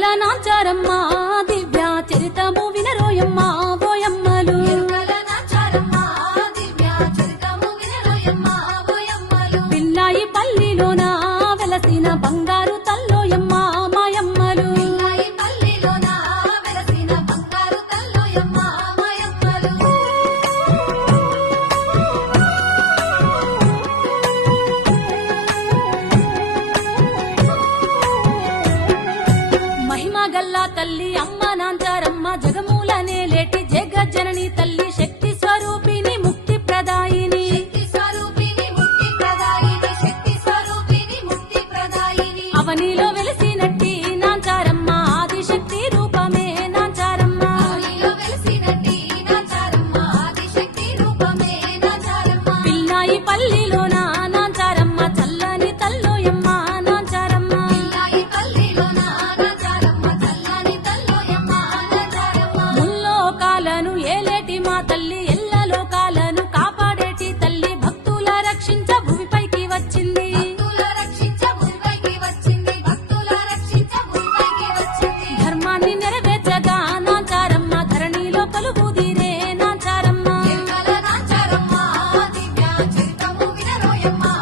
ఎరుకల నాచారమ్మ జగల్లా తల్లి అమ్మ నాంచారమ్మ జగమూలనే లేటి జగ తల్లి శక్తి స్వరూపిణి ముక్తి ప్రదాయిని. అవనిలో వెలిసినట్టి నాంచారమ్మ ఆది శక్తి రూపమే నాంచారమ్మ. పిల్లాయి పల్లిలోన Yeah.